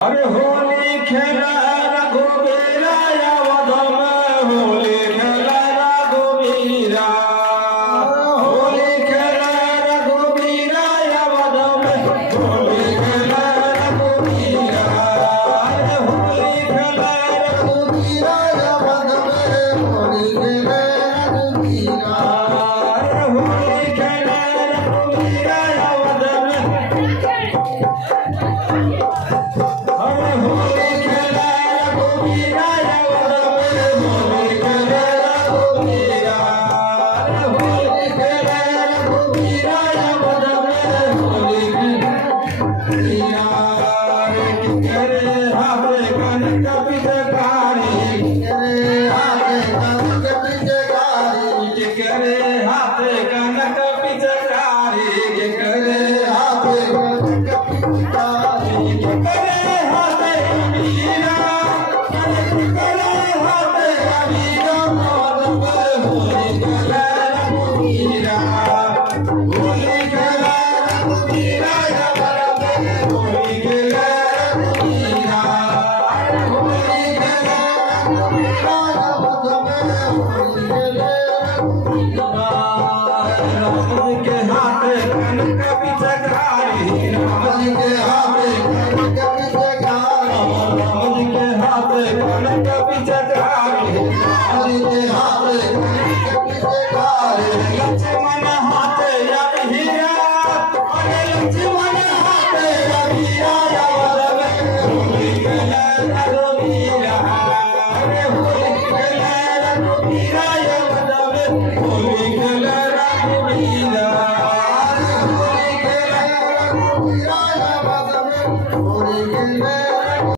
अरे होली खेला रघुवीरा वधम होली खेला रघुवीरा होली खेला रघुवीरा वधम होली खेला रघुवीरा होली खेला रघुवीरा वधम होली खेला रघुवीरा होली खेला रघुवीरा वधम Holy